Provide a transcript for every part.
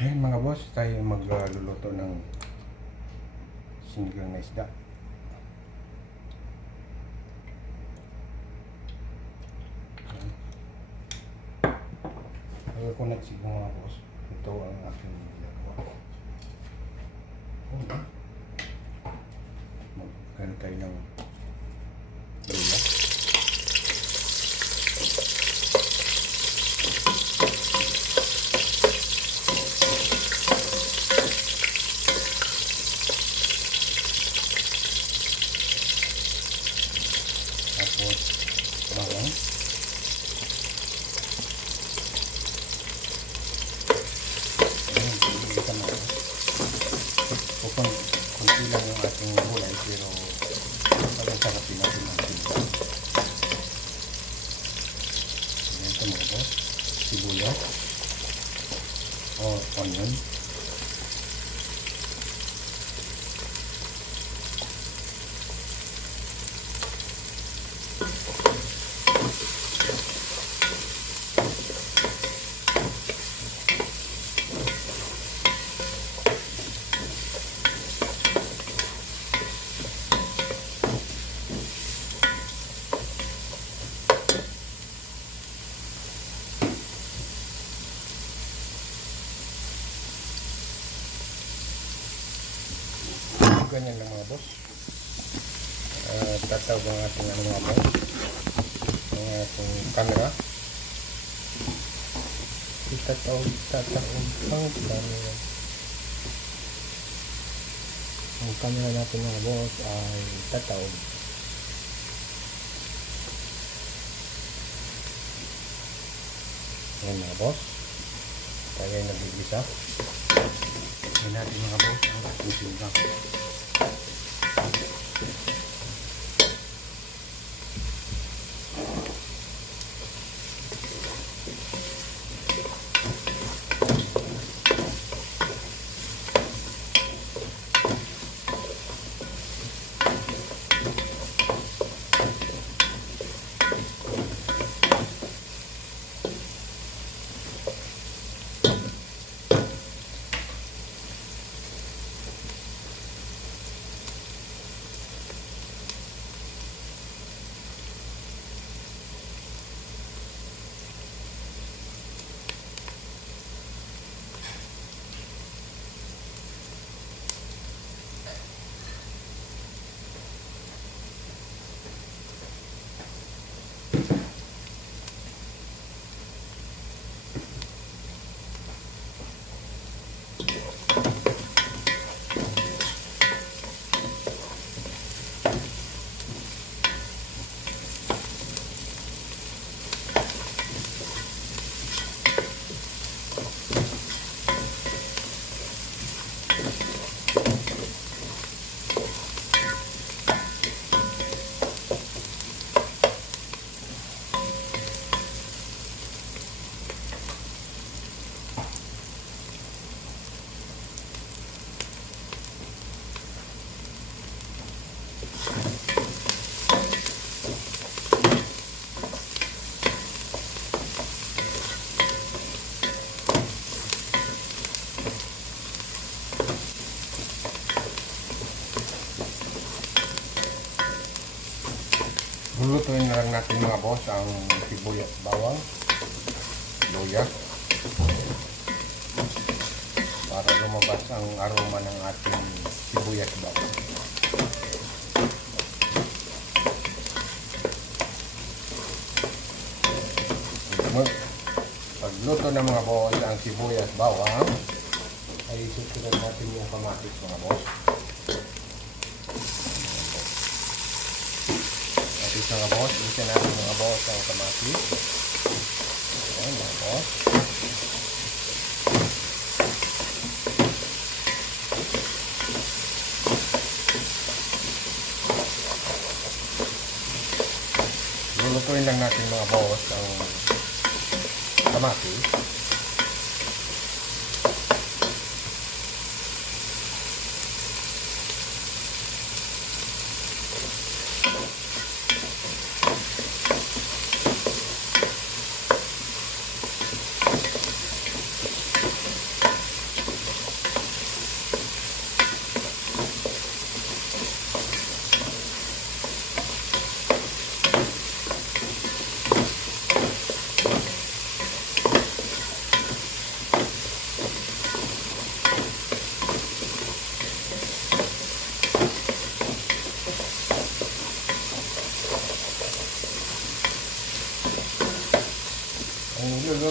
Ayan mga boss, tayo magluluto ng sinigang na isda. Ayaw ko nagsigo mga boss. Ito ang aking ginagawa. Magkaroon tayo ng ating gulay, pero Uh, tatawag ang ating ano mga boss. Ang ating camera. Itatawag, tatawag ang camera. Ang camera natin mga boss ay tatawag. Ayan mga boss. Tayo ay nag-ibisa. Natin mga boss ang ating sinigang. Boss ang sibuyas bawang, luya. Para lumabas ang aroma ng ating sibuyas bawang. Pagluto ng mga boss ang sibuyas bawang ay susunod natin yung kamatis mga boss. Mga boss. Isa natin mga boss ang kamatis. Ayan mga boss. Lulutuin lang natin mga boss ang kamatis.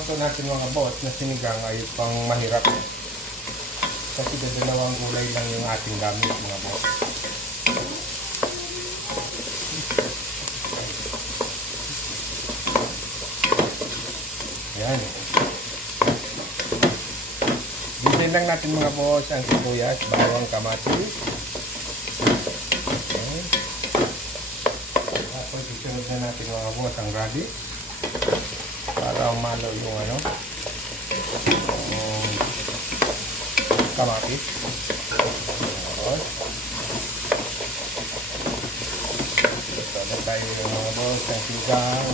Luto natin mga boss na sinigang ay pang mahirap. Kasi dalawang gulay lang yung ating gamit mga boss. Yan. Bibili lang natin mga boss ang sibuyas, bawang kamatis. Yan. Tapos isunod na natin mga boss ang rabi. Para umalo yung ano. Yung kamatis. Yan. Ito na tayo mga boss ang sigang.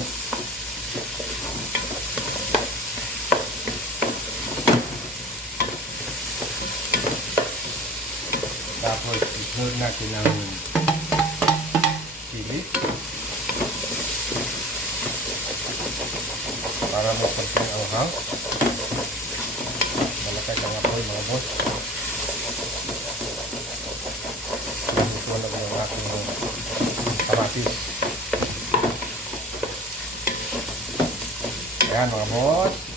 Tapos isunod natin ang chili. Para may konting anghang. Malakas ang apoy mga boss. Isunod ng ating kamatis. Ayan mga boss.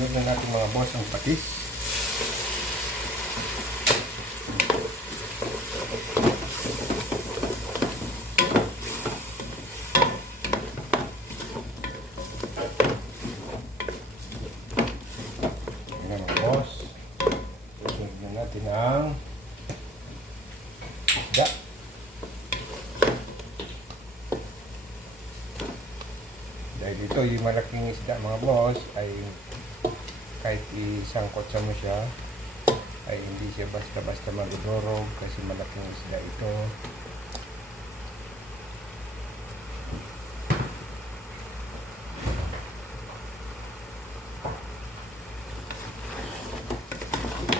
Sunod na natin mga boss ang patis. Yan na mga boss. Sunod na natin ang isda. Dahil ito yung malaking isda mga boss ay kahit isangkot sa mo siya ay hindi siya basta-basta magdurog kasi malaking isda ito.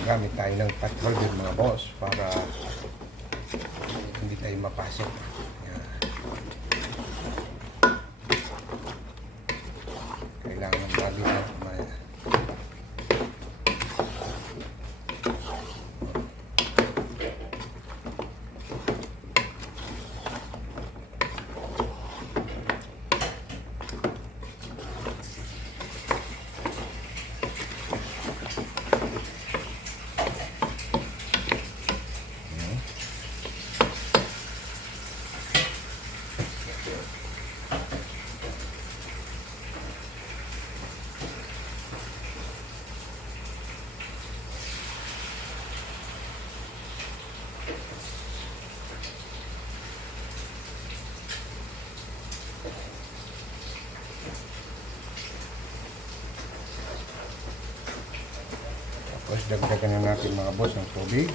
Gamit tayo ng patrol din mga boss para hindi tayo mapasok. Yan. Kailangan lagi na ma- Tapos dagdagan na natin mga boss ng tubig.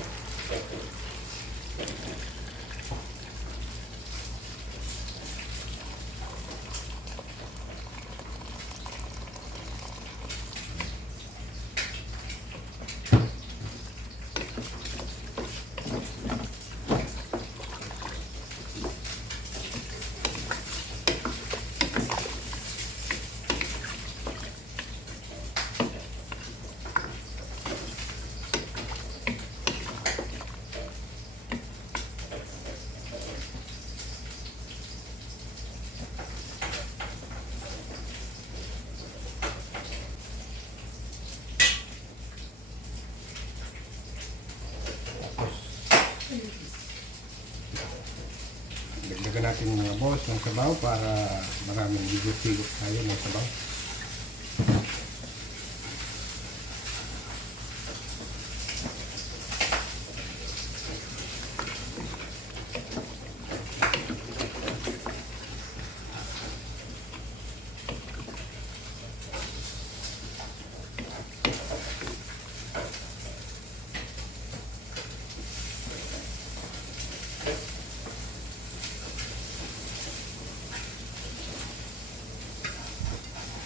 Dagdagan natin mga boss ng sabaw para maraming higop-higop tayo ng sabaw.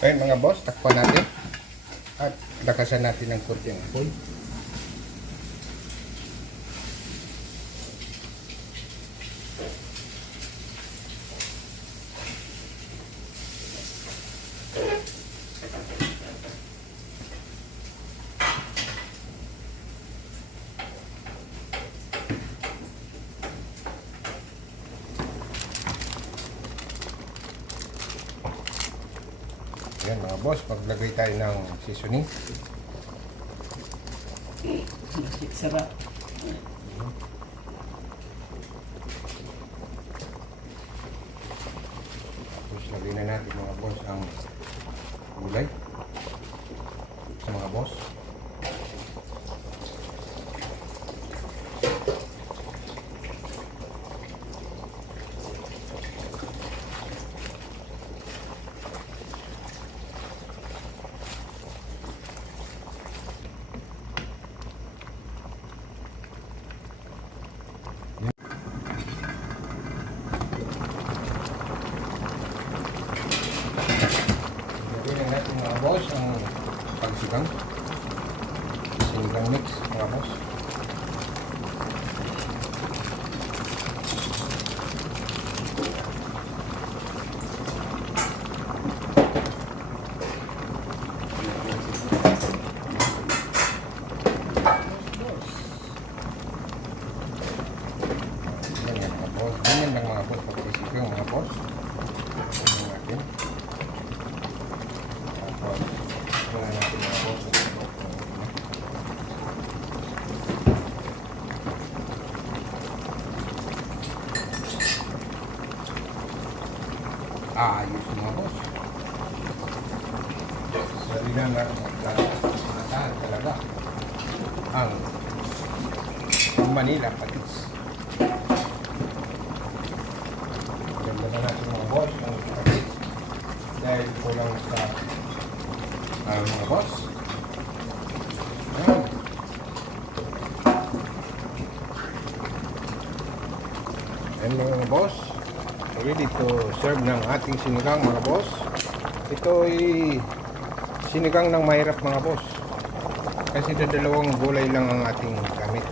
Ayun mga boss, takpan natin. At lakasan natin ng konti ang apoy. Yan mga boss, maglagay tayo ng seasoning. Sarap. Tapos lagay na natin mga boss ang gulay. Sa mga boss. Lagay na natin mga boss ang pagsigang. Sinigang mix mga boss. Yan yan mga boss. Ganyan lang mga boss pag-isigang mga boss. Ganyan natin. Tapos, wala natin mga boss. Ayos mga boss. Sabi na lang, matahan talaga ang Manila patis. Ganda na natin mga boss ang patis dahil kulang sa ah, mga boss. Ayan. Ayan mga boss. Ready to serve ng ating sinigang mga boss. Ito ay sinigang ng mahirap mga boss. Kasi dalawang gulay lang ang ating gamit.